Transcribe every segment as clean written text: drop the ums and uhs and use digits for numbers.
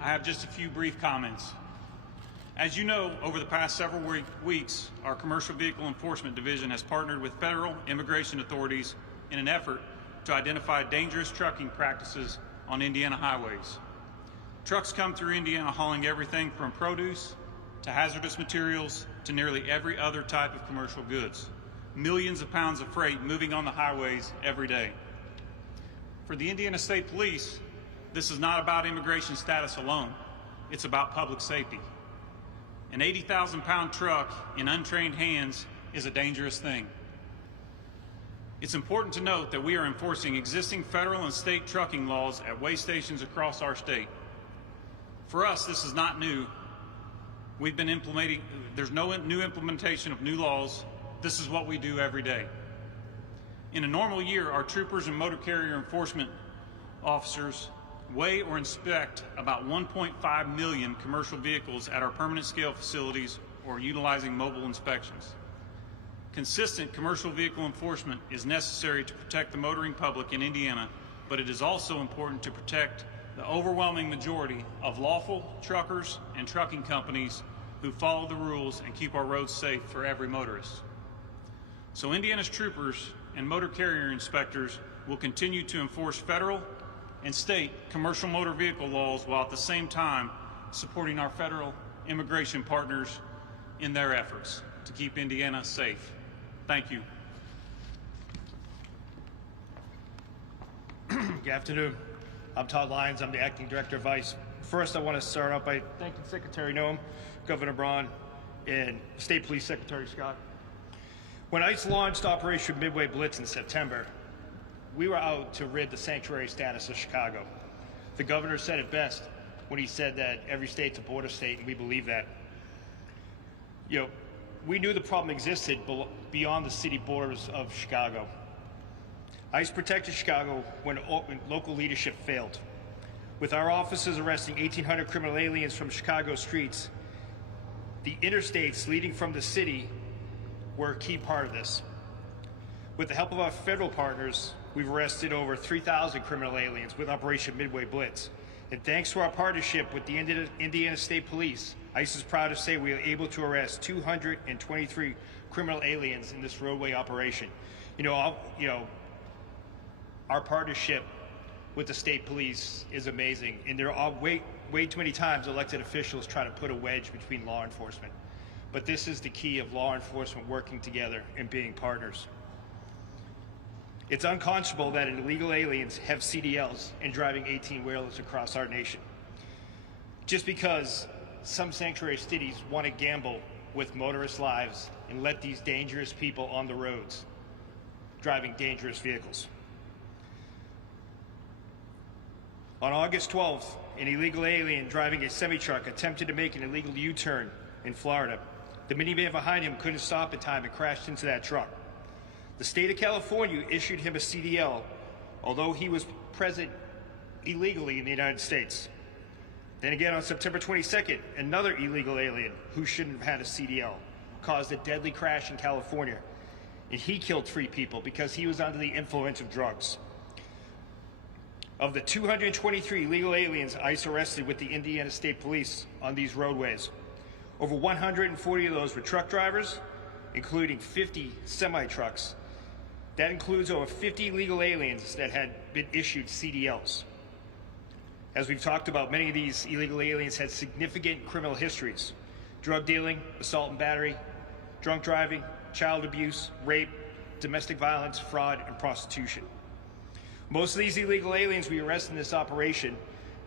I have just a few brief comments. As you know, over the past several weeks, our Commercial Vehicle Enforcement Division has partnered with federal immigration authorities in an effort to identify dangerous trucking practices on Indiana highways. Trucks come through Indiana hauling everything from produce to hazardous materials to nearly every other type of commercial goods. Millions of pounds of freight moving on the highways every day. For the Indiana State Police, this is not about immigration status alone. It's about public safety. An 80,000-pound truck in untrained hands is a dangerous thing. It's important to note that we are enforcing existing federal and state trucking laws at weigh stations across our state. For us, this is not new. There's no new implementation of new laws. This is what we do every day. In a normal year, our troopers and motor carrier enforcement officers weigh or inspect about 1.5 million commercial vehicles at our permanent scale facilities or utilizing mobile inspections. Consistent commercial vehicle enforcement is necessary to protect the motoring public in Indiana, but it is also important to protect the overwhelming majority of lawful truckers and trucking companies who follow the rules and keep our roads safe for every motorist. So Indiana's troopers and motor carrier inspectors will continue to enforce federal and state commercial motor vehicle laws while at the same time supporting our federal immigration partners in their efforts to keep Indiana safe. Thank you. Good afternoon. I'm Todd Lyons. I'm the Acting Director of ICE. First, I want to start out by thanking Secretary Noem, Governor Braun, and State Police Secretary Scott. When ICE launched Operation Midway Blitz in September, we were out to rid the sanctuary status of Chicago. The governor said it best when he said that every state's a border state, and we believe that. We knew the problem existed beyond the city borders of Chicago. ICE protected Chicago when local leadership failed. With our officers arresting 1,800 criminal aliens from Chicago streets, the interstates leading from the city were a key part of this. With the help of our federal partners, we've arrested over 3,000 criminal aliens with Operation Midway Blitz. And thanks to our partnership with the Indiana State Police, ICE is proud to say we were able to arrest 223 criminal aliens in this roadway operation. Our partnership with the state police is amazing, and there are way too many times elected officials try to put a wedge between law enforcement. But this is the key of law enforcement working together and being partners. It's unconscionable that illegal aliens have CDLs and driving 18-wheelers across our nation. Just because some sanctuary cities want to gamble with motorist lives and let these dangerous people on the roads driving dangerous vehicles. On August 12th, an illegal alien driving a semi-truck attempted to make an illegal U-turn in Florida. The minivan behind him couldn't stop in time and crashed into that truck. The state of California issued him a CDL, although he was present illegally in the United States. Then again, on September 22nd, another illegal alien who shouldn't have had a CDL caused a deadly crash in California, and he killed 3 people because he was under the influence of drugs. Of the 223 illegal aliens ICE arrested with the Indiana State Police on these roadways, over 140 of those were truck drivers, including 50 semi-trucks. That includes over 50 illegal aliens that had been issued CDLs. As we've talked about, many of these illegal aliens had significant criminal histories: drug dealing, assault and battery, drunk driving, child abuse, rape, domestic violence, fraud, and prostitution. Most of these illegal aliens we arrested in this operation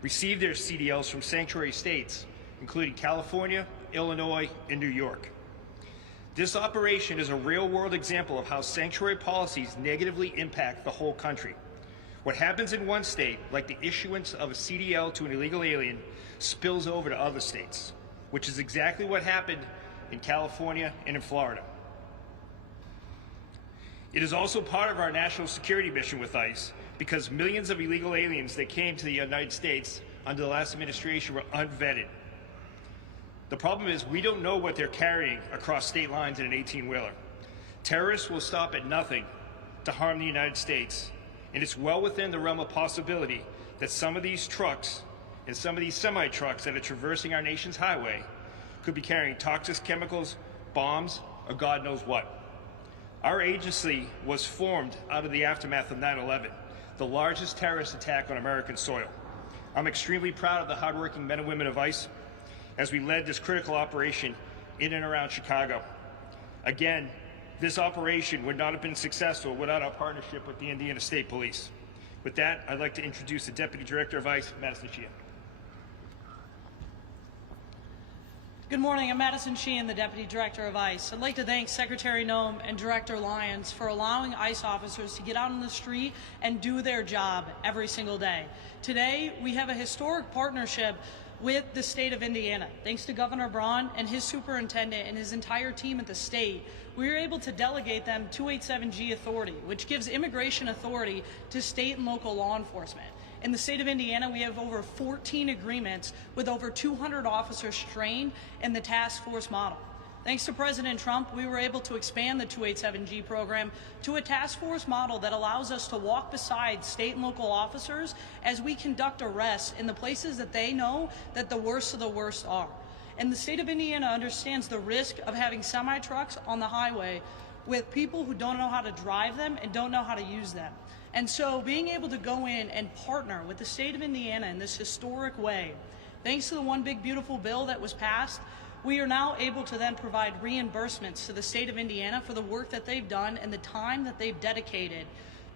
received their CDLs from sanctuary states, including California, Illinois, and New York. This operation is a real-world example of how sanctuary policies negatively impact the whole country. What happens in one state, like the issuance of a CDL to an illegal alien, spills over to other states, which is exactly what happened in California and in Florida. It is also part of our national security mission with ICE because millions of illegal aliens that came to the United States under the last administration were unvetted. The problem is we don't know what they're carrying across state lines in an 18-wheeler. Terrorists will stop at nothing to harm the United States, and it's well within the realm of possibility that some of these trucks And some of these semi-trucks that are traversing our nation's highway could be carrying toxic chemicals, bombs, or God knows what. Our agency was formed out of the aftermath of 9/11, the largest terrorist attack on American soil. I'm extremely proud of the hardworking men and women of ICE as we led this critical operation in and around Chicago. Again, this operation would not have been successful without our partnership with the Indiana State Police. With that, I'd like to introduce the Deputy Director of ICE, Madison Sheehan. Good morning, I'm Madison Sheehan, the Deputy Director of ICE. I'd like to thank Secretary Noem and Director Lyons for allowing ICE officers to get out on the street and do their job every single day. Today, we have a historic partnership with the state of Indiana. Thanks to Governor Braun and his superintendent and his entire team at the state, we were able to delegate them 287G authority, which gives immigration authority to state and local law enforcement. In the state of Indiana, we have over 14 agreements with over 200 officers trained in the task force model. Thanks to President Trump, we were able to expand the 287G program to a task force model that allows us to walk beside state and local officers as we conduct arrests in the places that they know that the worst of the worst are. And the state of Indiana understands the risk of having semi-trucks on the highway with people who don't know how to drive them and don't know how to use them. And so being able to go in and partner with the state of Indiana in this historic way, thanks to the One Big Beautiful Bill that was passed, we are now able to then provide reimbursements to the state of Indiana for the work that they've done and the time that they've dedicated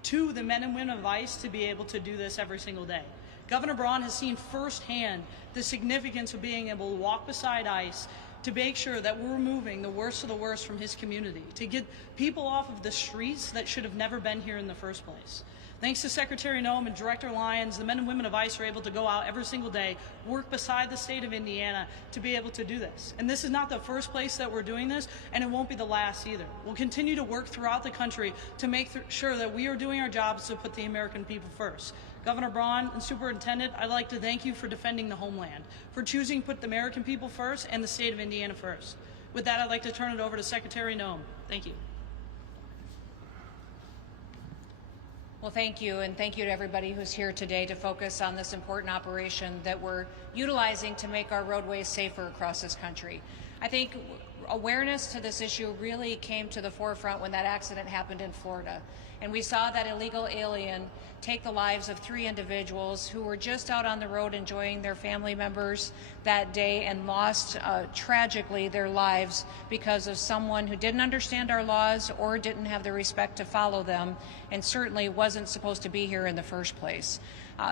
to the men and women of ICE to be able to do this every single day. Governor Braun has seen firsthand the significance of being able to walk beside ICE to make sure that we're removing the worst of the worst from his community, to get people off of the streets that should have never been here in the first place. Thanks to Secretary Noem and Director Lyons, the men and women of ICE are able to go out every single day, work beside the state of Indiana to be able to do this. And this is not the first place that we're doing this, and it won't be the last either. We'll continue to work throughout the country to make sure that we are doing our jobs to put the American people first. Governor Braun and Superintendent, I'd like to thank you for defending the homeland, for choosing to put the American people first and the state of Indiana first. With that, I'd like to turn it over to Secretary Noem. Thank you. Well, thank you, and thank you to everybody who's here today to focus on this important operation that we're utilizing to make our roadways safer across this country. I think awareness to this issue really came to the forefront when that accident happened in Florida. And we saw that illegal alien take the lives of 3 individuals who were just out on the road enjoying their family members that day and lost tragically their lives because of someone who didn't understand our laws or didn't have the respect to follow them and certainly wasn't supposed to be here in the first place.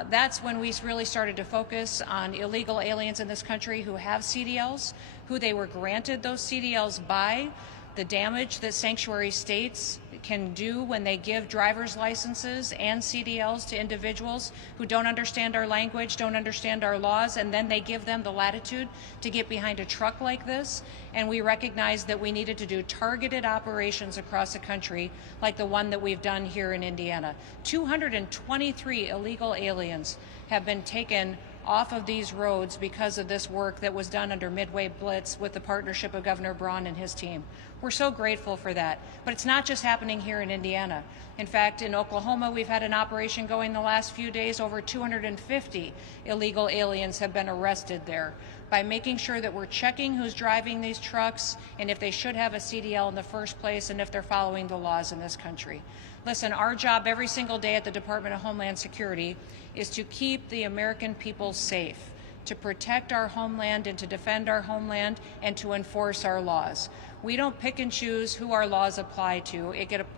That's when we really started to focus on illegal aliens in this country who have CDLs, who they were granted those CDLs by, the damage that sanctuary states can do when they give driver's licenses and CDLs to individuals who don't understand our language, don't understand our laws, and then they give them the latitude to get behind a truck like this. And we recognized that we needed to do targeted operations across the country like the one that we've done here in Indiana. 223 illegal aliens have been taken off of these roads because of this work that was done under Midway Blitz with the partnership of Governor Braun and his team. We're so grateful for that. But it's not just happening here in Indiana. In fact, in Oklahoma, we've had an operation going the last few days. Over 250 illegal aliens have been arrested there by making sure that we're checking who's driving these trucks and if they should have a CDL in the first place and if they're following the laws in this country. Listen, our job every single day at the Department of Homeland Security is to keep the American people safe, to protect our homeland and to defend our homeland and to enforce our laws. We don't pick and choose who our laws apply to.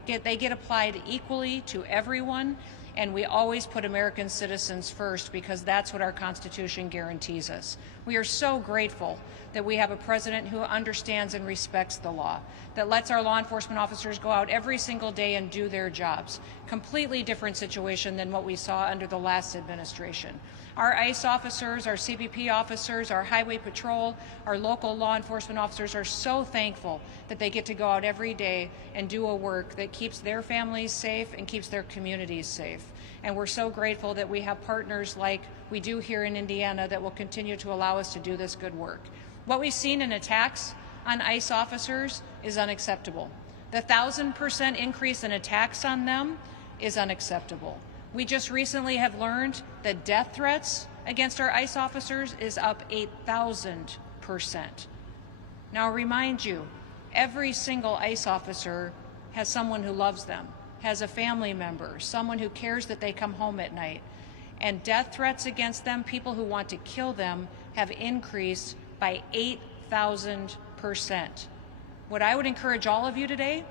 They get applied equally to everyone, and we always put American citizens first because that's what our Constitution guarantees us. We are so grateful that we have a president who understands and respects the law, that lets our law enforcement officers go out every single day and do their jobs. Completely different situation than what we saw under the last administration. Our ICE officers, our CBP officers, our Highway Patrol, our local law enforcement officers are so thankful that they get to go out every day and do a work that keeps their families safe and keeps their communities safe. And we're so grateful that we have partners like we do here in Indiana that will continue to allow us to do this good work. What we've seen in attacks on ICE officers is unacceptable. The 1,000% increase in attacks on them is unacceptable. We just recently have learned that death threats against our ICE officers is up 8,000%. Now, I'll remind you, every single ICE officer has someone who loves them, has a family member, someone who cares that they come home at night. And death threats against them, people who want to kill them, have increased by 8,000%. What I would encourage all of you today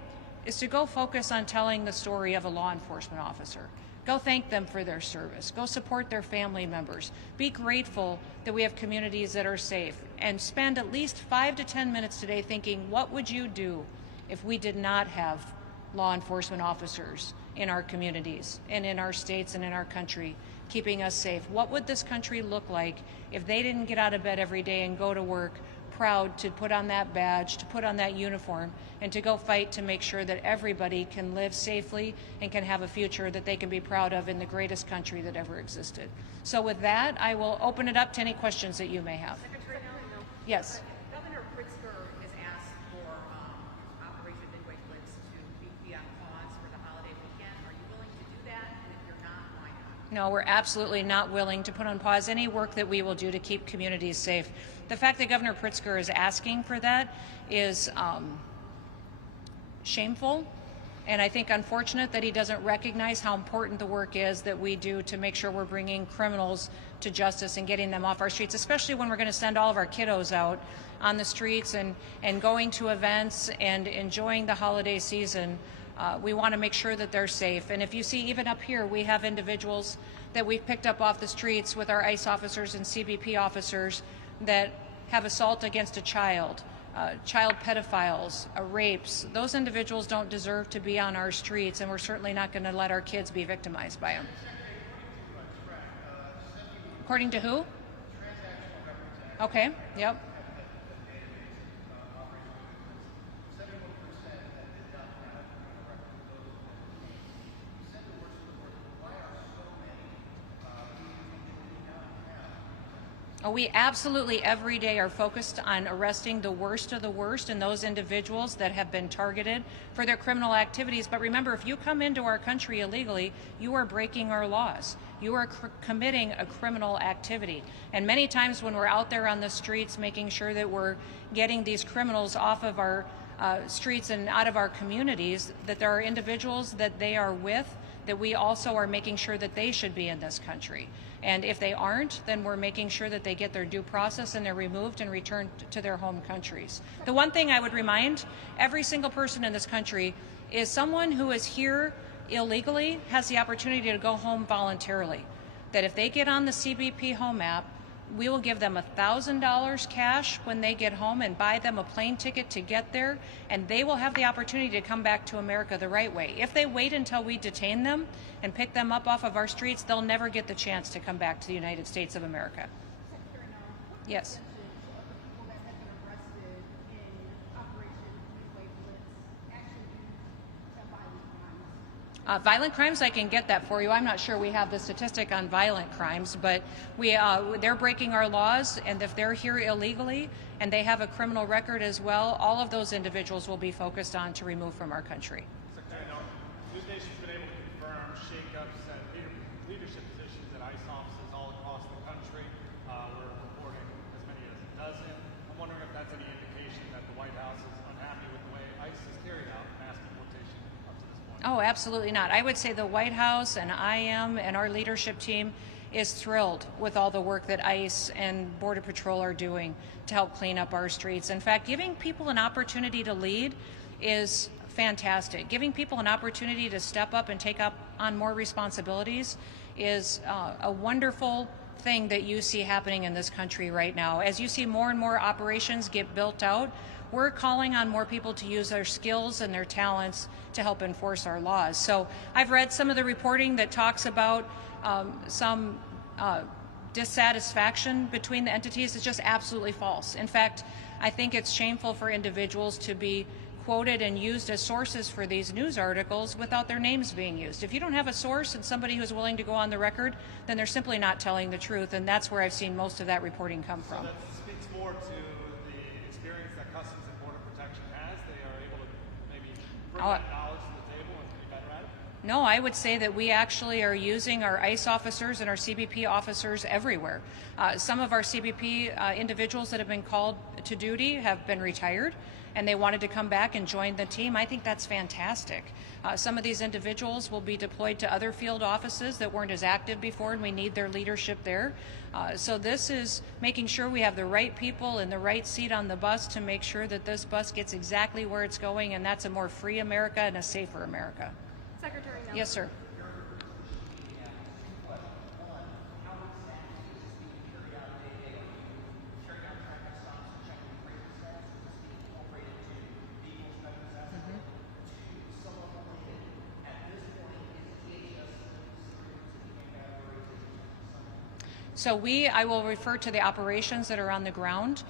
is to go focus on telling the story of a law enforcement officer. Go thank them for their service. Go support their family members. Be grateful that we have communities that are safe. And spend at least 5 to 10 minutes today thinking, what would you do if we did not have law enforcement officers in our communities and in our states and in our country keeping us safe? What would this country look like if they didn't get out of bed every day and go to work proud to put on that badge, to put on that uniform, and to go fight to make sure that everybody can live safely and can have a future that they can be proud of in the greatest country that ever existed? So with that, I will open it up to any questions that you may have. Secretary Noem? Yes. Governor Pritzker has asked for Operation Midway Blitz to be on pause for the holiday weekend. Are you willing to do that? And if you're not, why not? No, we're absolutely not willing to put on pause any work that we will do to keep communities safe. The fact that Governor Pritzker is asking for that is shameful, and I think unfortunate that he doesn't recognize how important the work is that we do to make sure we're bringing criminals to justice and getting them off our streets, especially when we're going to send all of our kiddos out on the streets and going to events and enjoying the holiday season. We want to make sure that they're safe. And if you see, even up here, we have individuals that we've picked up off the streets with our ICE officers and CBP officers that have assault against a child pedophiles, rapes. Those individuals don't deserve to be on our streets, and we're certainly not going to let our kids be victimized by them. According to who? Okay, yep. We absolutely every day are focused on arresting the worst of the worst and those individuals that have been targeted for their criminal activities. But remember, if you come into our country illegally, you are breaking our laws. You are committing a criminal activity. And many times when we're out there on the streets making sure that we're getting these criminals off of our streets and out of our communities, that there are individuals that they are with that we also are making sure that they should be in this country. And if they aren't, then we're making sure that they get their due process and they're removed and returned to their home countries. The one thing I would remind every single person in this country is someone who is here illegally has the opportunity to go home voluntarily. That if they get on the CBP Home app, we will give them $1,000 cash when they get home and buy them a plane ticket to get there, and they will have the opportunity to come back to America the right way. If they wait until we detain them and pick them up off of our streets, they'll never get the chance to come back to the United States of America. Secretary Noem, Yes. people that have been arrested in Operation Midway Blitz actually do violent crimes? Violent crimes, I can get that for you. I'm not sure we have the statistic on violent crimes, but they're breaking our laws, and if they're here illegally and they have a criminal record as well, all of those individuals will be focused on to remove from our country. Secretary Noem, News Nation's been able to confirm shakeups at leadership positions at ICE offices all across the country. We're reporting as many as a dozen. I'm wondering if that's any indication that the White House is unhappy with the way ICE has carried out mass deportation up to this point. Oh, absolutely not. I would say the White House and I am and our leadership team is thrilled with all the work that ICE and Border Patrol are doing to help clean up our streets. In fact, giving people an opportunity to lead is fantastic. Giving people an opportunity to step up and take up on more responsibilities is a wonderful thing that you see happening in this country right now. As you see more and more operations get built out, we're calling on more people to use their skills and their talents to help enforce our laws. So I've read some of the reporting that talks about some dissatisfaction between the entities. It's just absolutely false. In fact, I think it's shameful for individuals to be quoted and used as sources for these news articles without their names being used. If you don't have a source and somebody who's willing to go on the record, then they're simply not telling the truth, and that's where I've seen most of that reporting come from. So that speaks more to the experience that Customs and Border Protection has. They are able to maybe bring that knowledge to the table and be better at it? No, I would say that we actually are using our ICE officers and our CBP officers everywhere. Some of our CBP individuals that have been called to duty have been retired, and they wanted to come back and join the team. I think that's fantastic. Some of these individuals will be deployed to other field offices that weren't as active before, and we need their leadership there. So this is making sure we have the right people in the right seat on the bus to make sure that this bus gets exactly where it's going, and that's a more free America and a safer America. Secretary Noem. Yes, sir. So I will refer to the operations that are on the ground.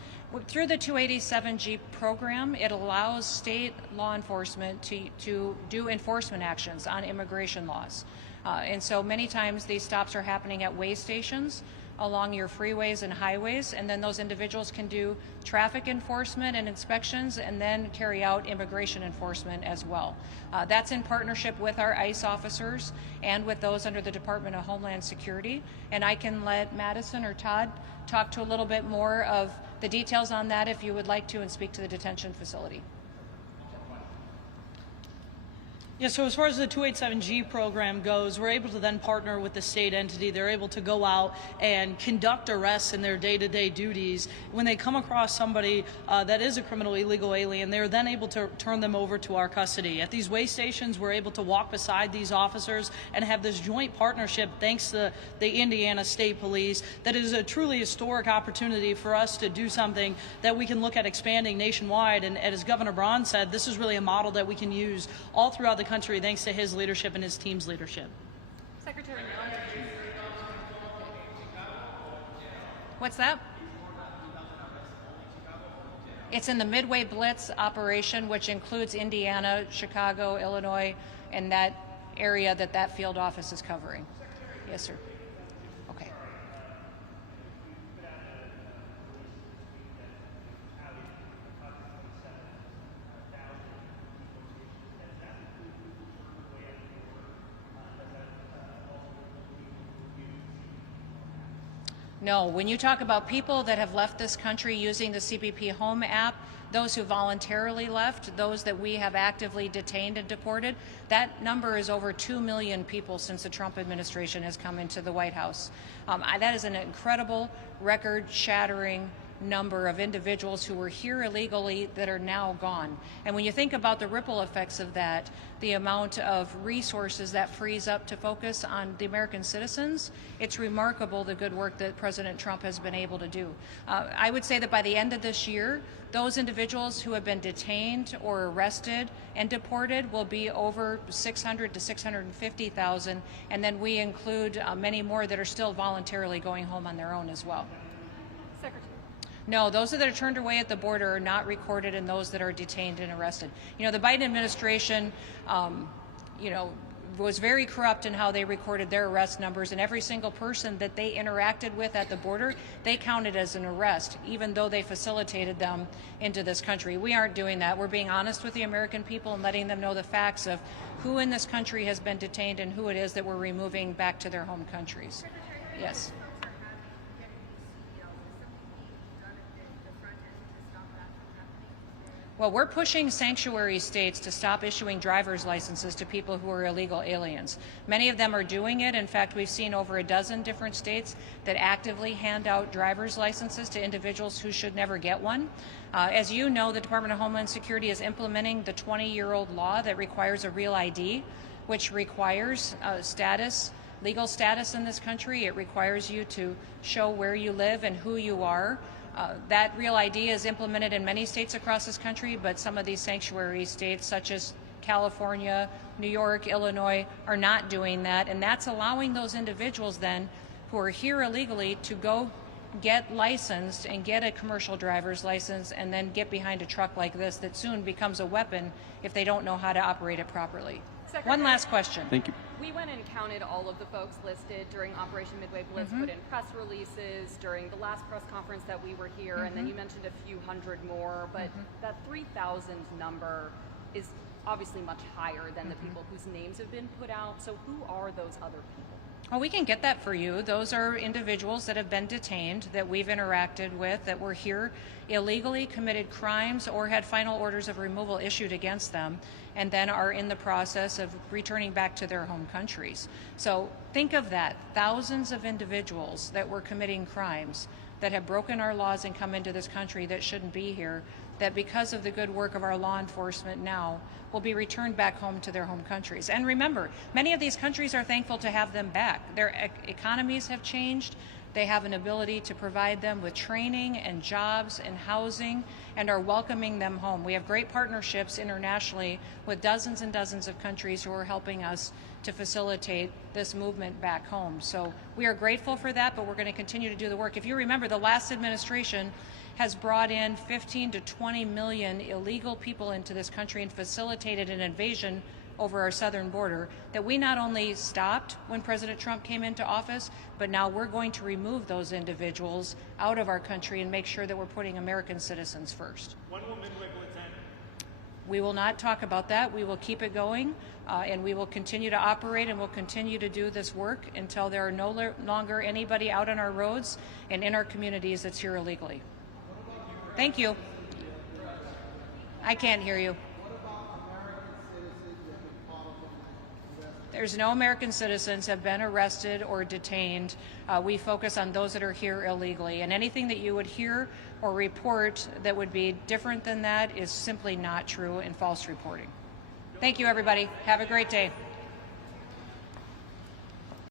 Through the 287G program, it allows state law enforcement to do enforcement actions on immigration laws. And so many times these stops are happening at way stations along your freeways and highways, and then those individuals can do traffic enforcement and inspections and then carry out immigration enforcement as well. That's in partnership with our ICE officers and with those under the Department of Homeland Security. And I can let Madison or Todd talk to a little bit more of the details on that if you would like to, and speak to the detention facility. Yeah, so as far as the 287G program goes, we're able to then partner with the state entity. They're able to go out and conduct arrests in their day-to-day duties. When they come across somebody that is a criminal illegal alien, they're then able to turn them over to our custody. At these way stations, we're able to walk beside these officers and have this joint partnership, thanks to the Indiana State Police, that is a truly historic opportunity for us to do something that we can look at expanding nationwide. And as Governor Braun said, this is really a model that we can use all throughout the country thanks to his leadership and his team's leadership. Secretary Noem. What's that? It's in the Midway Blitz operation, which includes Indiana, Chicago, Illinois, and that area that field office is covering. Yes, sir. Okay. No, when you talk about people that have left this country using the CBP Home app, those who voluntarily left, those that we have actively detained and deported, that number is over 2 million people since the Trump administration has come into the White House. That is an incredible, record-shattering number of individuals who were here illegally that are now gone. And when you think about the ripple effects of that, the amount of resources that frees up to focus on the American citizens, it's remarkable the good work that President Trump has been able to do. I would say that by the end of this year, those individuals who have been detained or arrested and deported will be over 600 to 650,000, and then we include many more that are still voluntarily going home on their own as well. Secretary. No, those that are turned away at the border are not recorded in those that are detained and arrested. You know, the Biden administration, was very corrupt in how they recorded their arrest numbers, and every single person that they interacted with at the border, they counted as an arrest, even though they facilitated them into this country. We aren't doing that. We're being honest with the American people and letting them know the facts of who in this country has been detained and who it is that we're removing back to their home countries. Yes. Well, we're pushing sanctuary states to stop issuing driver's licenses to people who are illegal aliens. Many of them are doing it. In fact, we've seen over a dozen different states that actively hand out driver's licenses to individuals who should never get one. As you know, the Department of Homeland Security is implementing the 20-year-old law that requires a real ID, which requires legal status in this country. It requires you to show where you live and who you are. That real ID is implemented in many states across this country, but some of these sanctuary states, such as California, New York, Illinois, are not doing that, and that's allowing those individuals then who are here illegally to go get licensed and get a commercial driver's license and then get behind a truck like this that soon becomes a weapon if they don't know how to operate it properly. Secretary, one last question. Thank you. We went and counted all of the folks listed during Operation Midway Blitz, put in press releases during the last press conference that we were here, and then you mentioned a few hundred more, but that 3,000 number is obviously much higher than the people whose names have been put out. So who are those other people? Well, we can get that for you. Those are individuals that have been detained, that we've interacted with, that were here illegally, committed crimes, or had final orders of removal issued against them, and then are in the process of returning back to their home countries. So think of that. Thousands of individuals that were committing crimes, that have broken our laws and come into this country that shouldn't be here, that because of the good work of our law enforcement now will be returned back home to their home countries. And remember, many of these countries are thankful to have them back. Their economies have changed. They have an ability to provide them with training and jobs and housing, and are welcoming them home. We have great partnerships internationally with dozens and dozens of countries who are helping us to facilitate this movement back home. So we are grateful for that, but we're going to continue to do the work. If you remember, the last administration has brought in 15 to 20 million illegal people into this country and facilitated an invasion over our southern border that we not only stopped when President Trump came into office, but now we're going to remove those individuals out of our country and make sure that we're putting American citizens first. When will Midway Blitz end? We will not talk about that. We will keep it going, and we will continue to operate, and we'll continue to do this work until there are no longer anybody out on our roads and in our communities that's here illegally. Thank you. I can't hear you. There's no American citizens have been arrested or detained. We focus on those that are here illegally, and anything that you would hear or report that would be different than that is simply not true and false reporting. Thank you, everybody. Have a great day.